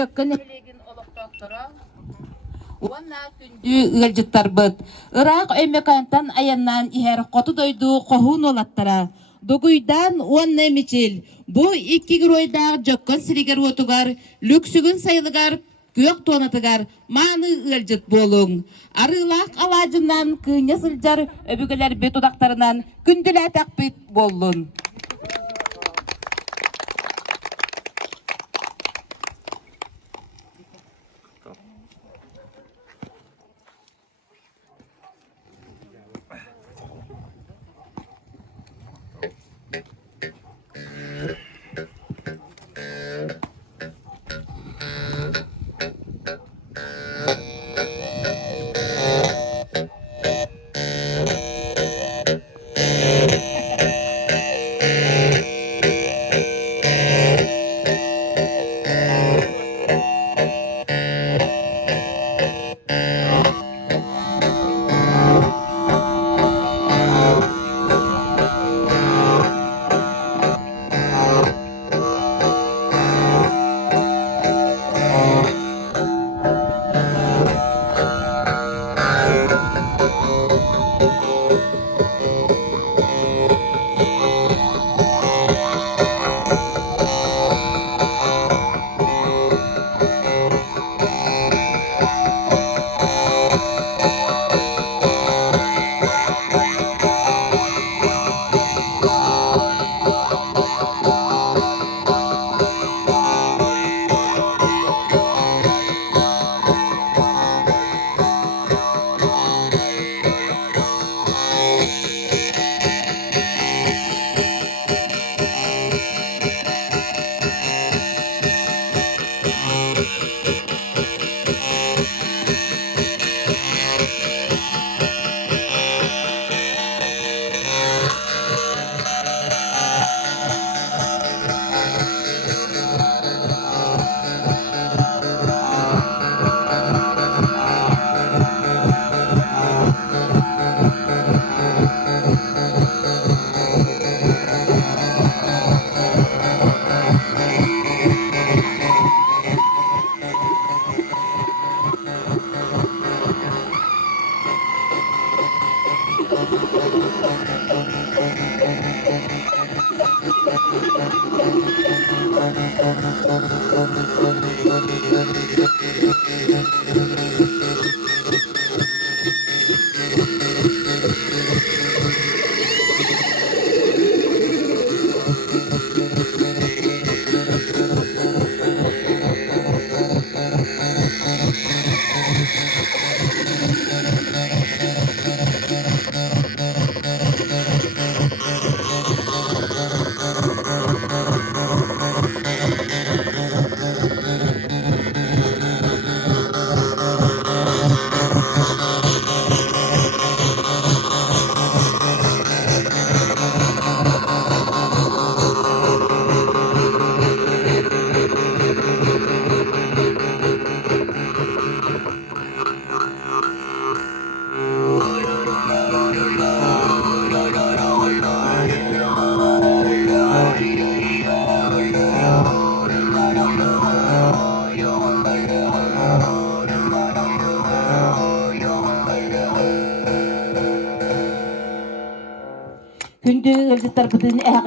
Жаккан элегин олоктоктора уанна күндү ылжыттарбыт ыраак өймекантан аяннан иһэр хоту дойду кохун олаттара догуйдан уанна мичил бу икки гройдаах жаккан сиригер отугар люксүгүн сайылыгар көк туонатыгар мааны ылжыт болуң арылаак алаажынан кыыня сылжар өбүгелер бет удактарынан күндүлээтэкпит боллун.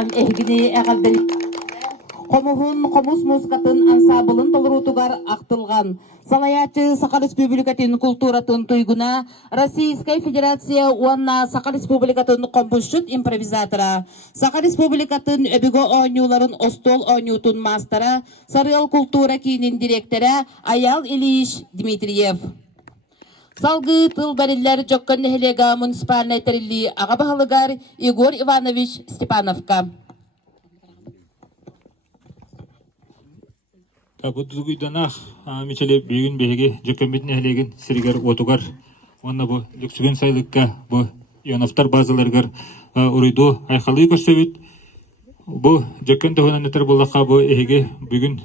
Ағын әйгіне әғалден Комуһун комус музыкатын ансамблын толрутугар ақтылған. Салаячы Саха Республикатын культуратын туйгуна Российская Федерация уанна Саха Республикатын компушчут импровизатора. Саха Республикатын өбігі ойнуларын остол ойнутун мастера Сарыал культура кейінін директора Аял Ильич Дмитриев. Салгы тыл бәрелер жоккан нехелега муниципальный терилли ағабағылыгар Игорь Иванович Степановка. Бұдығыданақ мечеле бүйін бейге жүккенбетін әлеген сірігер отугар. Онна бұ жүксіген сайлыққа бұ ионафтар базаларғар ұрыду айқалы көрсөбіт. Бұ жүккен тұғынан әтір болаққа бұ әйге бүгін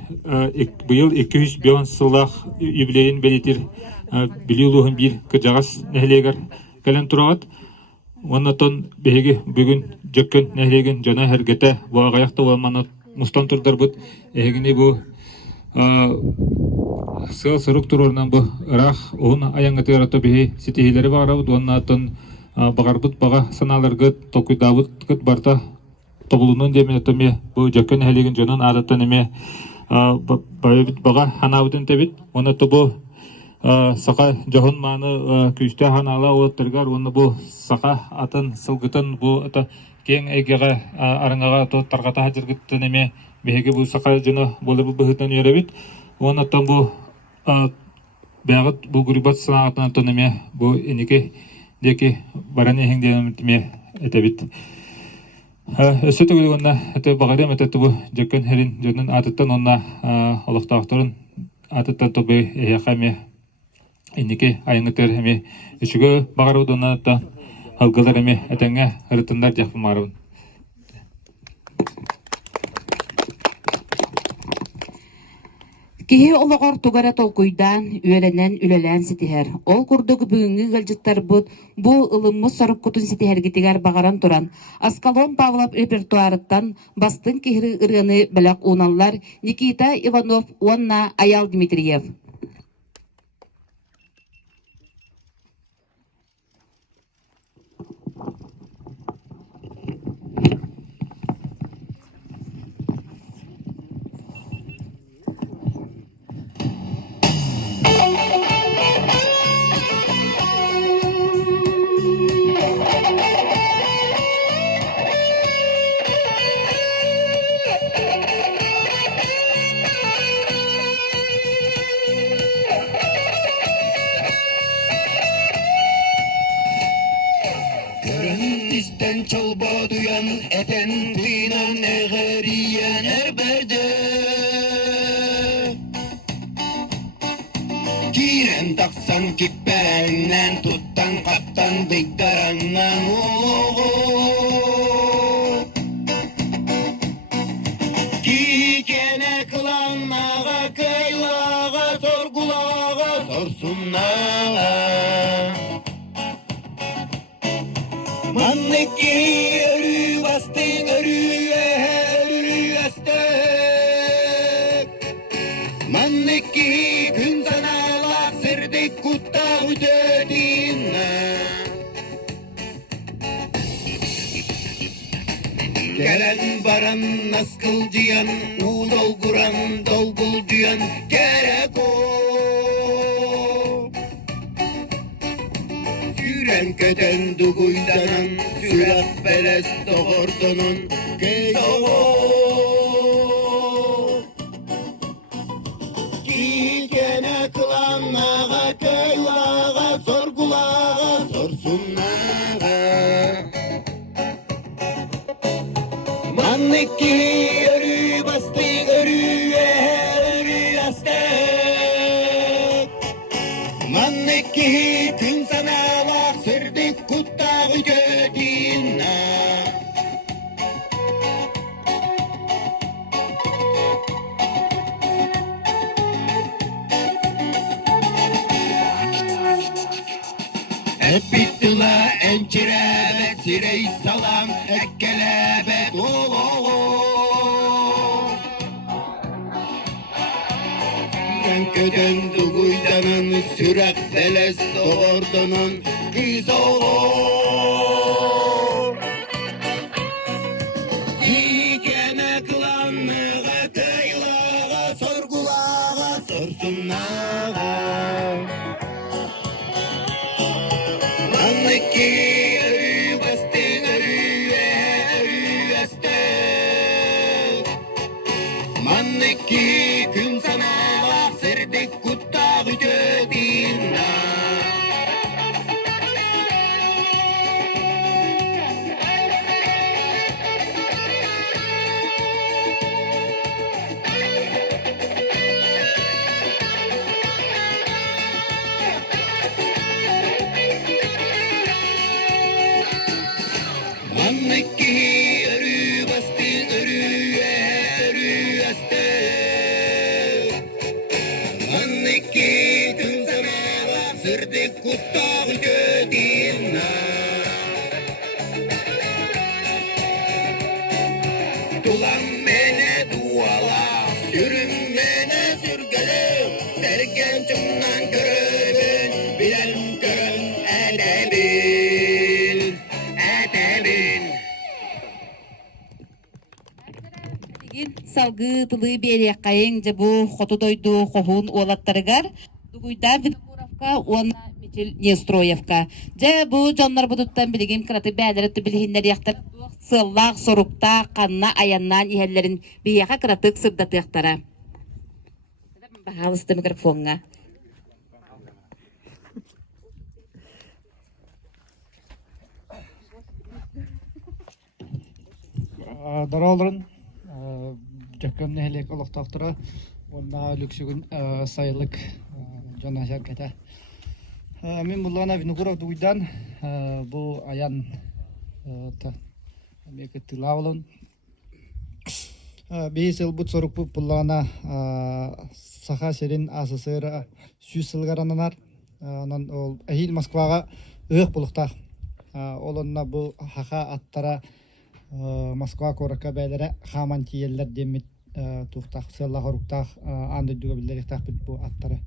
бұйыл 200 сыллақ юбилейін бәлетір білеулуғын бір күржағас нәхілегер кәлін тұрағат. Оннатон бейге бүгін жүккен нәхілеген жана әргеті бұ ағаяқты олманы мұстан тұрдар бұд. Әйгіне бұ сыл сырык турурунан бу ырах оун аяңгаты ярата бихи ситихилери багарабыт уоннаатын багарбыт бага саналаргы токуйдабыт кыт барта тобулунун деменетоме бу жөккөн хелеген жонун адаттан эме байбит бага ханабытын тебит онато бу сака жохун мааны күйстө ханала оттыргар оны бу сака атын сылгытын бу ата кең эгеге арыңага то таргата хажыргыттын эме беге бу сака жана болы бу быһытан үйрәбит. Оннан бу бәгыт бу гурбат санаатынан тонеме бу инеке деке бараны хеңден тиме этебит. Өсөтө гөлгөннә эте багадам эте бу жөккөн херин жөнүн атыттан онна олоктактырын атыттан тобы яхаме инеке айыңытыр эме үчүгө багаруудана та алгалар эме этеңе ырытындар жакмарыбын. Кеһи олоғар тугара толкуйдан үөленен үлелен ситихер. Ол курдук бүгүнгү галжыттар бут бу ылыммы сорок кутун ситихергитигер багаран туран. Аскалон Павлов репертуарыттан бастын кехири ырганы белек уналлар Никита Иванов, уанна Аял Дмитриев. Görünmüşten çalba duyan eten duyunan eğeriyen her berde Giren taksan kippenden tuttan kaptan dikdarangan Kikene kılanmağa kıylağa sorgulağa sorsunlar Manneki örü bastın örü astık Manneki gün sanalak sırdık kutta ödedin Gelen baran naskılcıyan u dolguran dolgulcuyan gerek o Süren köten duguydanan sürat beles doğurdunun keydoğu Gilgene kılanlağa köylağa sorgulağa sorsunlağa Manneki örü bastı örü astık Manneki gün sanalak sırdık kuttağı gödinna Hep bitti la ençirebet sirey salam ekkelebet Köden duguydanın sürek feles doğurdunun kız oğlu sunnağa Manniki örü bastı örü astı Manniki gün sanağa serdik kuttağı gödinna Manniki örü bastı örü astı Manniki gün sanağa serdik kuttağı gödinna Tulan mene duala, sürün mene sürgele, derken cümden görün, bilen görün edebin, edebin. Билигин салгы тылы береккайың же бу хоту дойду кохун уолаттарыгар дугуйдан Винокуровка уонна Мичил Нестроевка же бу жоннор будуттан билигин кыраты бээлери билихиннер яктар сыллаак сорукта канна аяннан иһеллерин бияка кыратык сырдатыактара бахалысты микрофонга Дараларын жаккан элек олоктоктора онна люксүгүн сайылык жана шарката. Мен булана Винокуров дуйдан бу аян та меке тилаулун. Бейсел бут сорук булана саха серин АССР сүйсылгарананар. Анан ол Ахил Москвага ык булукта. Олонна бу хаха аттара Москва корака бәйләре хаман тиелләр демит тухтак селла хоруктак анды дүгә билдер тах бит бу аттары.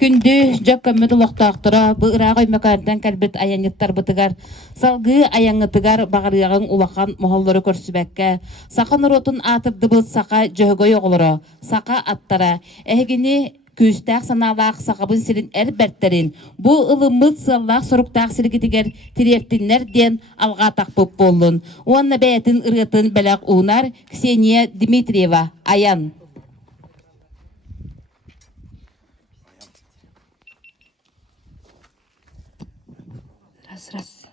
Күндү жаккаммет улактаактыра бу ыраагы макардан калбет аяңыттар бытыгар салгы аяңытыгар багырыягын улахан мохоллору көрсүбәккә сакын ротун атырды бу сака жөгөй оголоро сака аттара эхигини күстәк саналаак сакабын сирин әрбәрттерин бу ылымыт сыллаак соруктаак сиригитигер тирертиннер ден алга такпып болдун уанна бәятин ырытын беләк уунар Ксения Дмитриева аян раз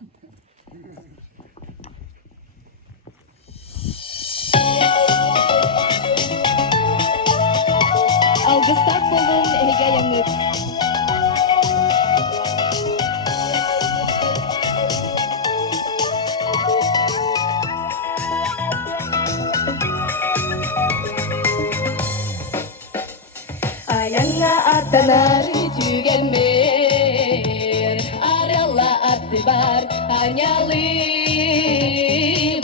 алгыстак болун эге аяңыт Ayanga atanar tügenmer Aralla attı bar anyalı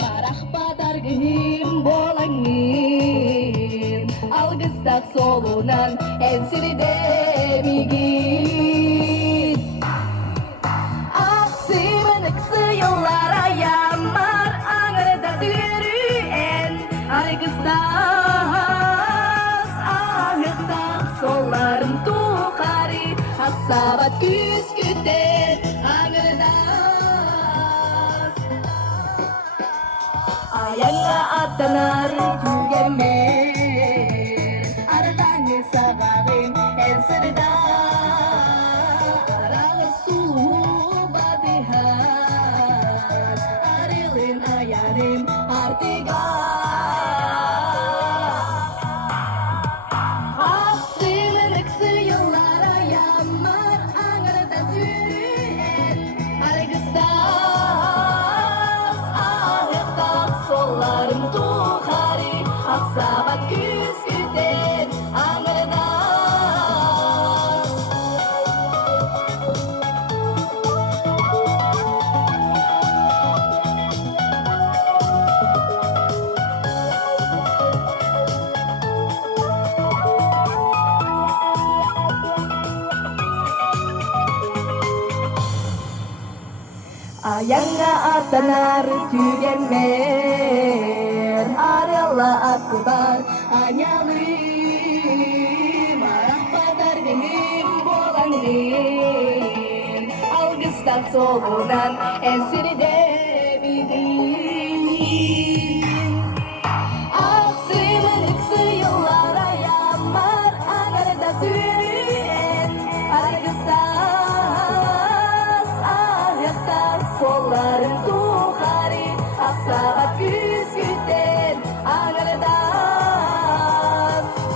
Marah badar gihim bolangin Algıstak solunan ensiri demigin Aksimanıksı yollara yamar Angarda yürüyen algıstak Sollarım tukari Aksabat küsküten Anırdas Ayanga atanar tügemer Aradanı sağarım en sırda Arağı su badihan Arilin ayarım artigar Sabat küsküten anırdas Ayanga atanar tügenmer Arela akbar anyalım Arah padar benim bolanım Algıstan soludan esiri de bildim Aksımın ıksı yıllara yanmar Agarda sürüyen Argıstas Ahyaktan solların tuhari Aksabat küsküten Agardas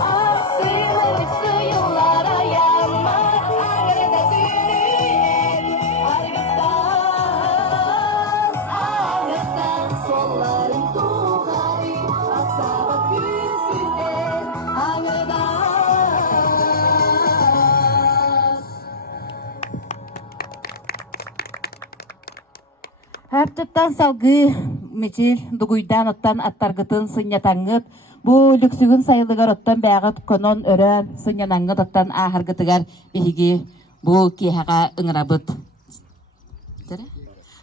Aksımın ıksı yıllara yanmar Agarda sürüyen Argıstas Ahyaktan solların tuhari Aksabat küsküten Agardas Haptıttan salgı meçil duguydan attan attargıtın sınyatanğıt bu lüksügün sayılıgar ottan bägat konon örön sınyanаңıt attan ahargıtıgar behigi bu kihaga ıngırabıt.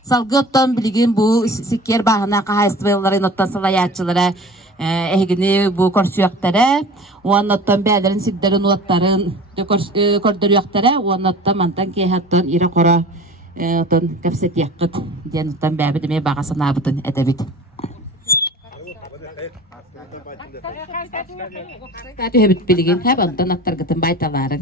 Salgı ottan biligin bu sikker bahına kahayıstıvayılların ottan salayatçılara ehgini bu korsuyaqtara uan ottan bälerin sidderin uatların korduruyaqtara uan ottan mantan kihattan ira qora Ton kapset yakıt diyen utan bäbi demeye bağasına abıtın edebit. Tati hebit biligin hep ondan attargıtın baytaların.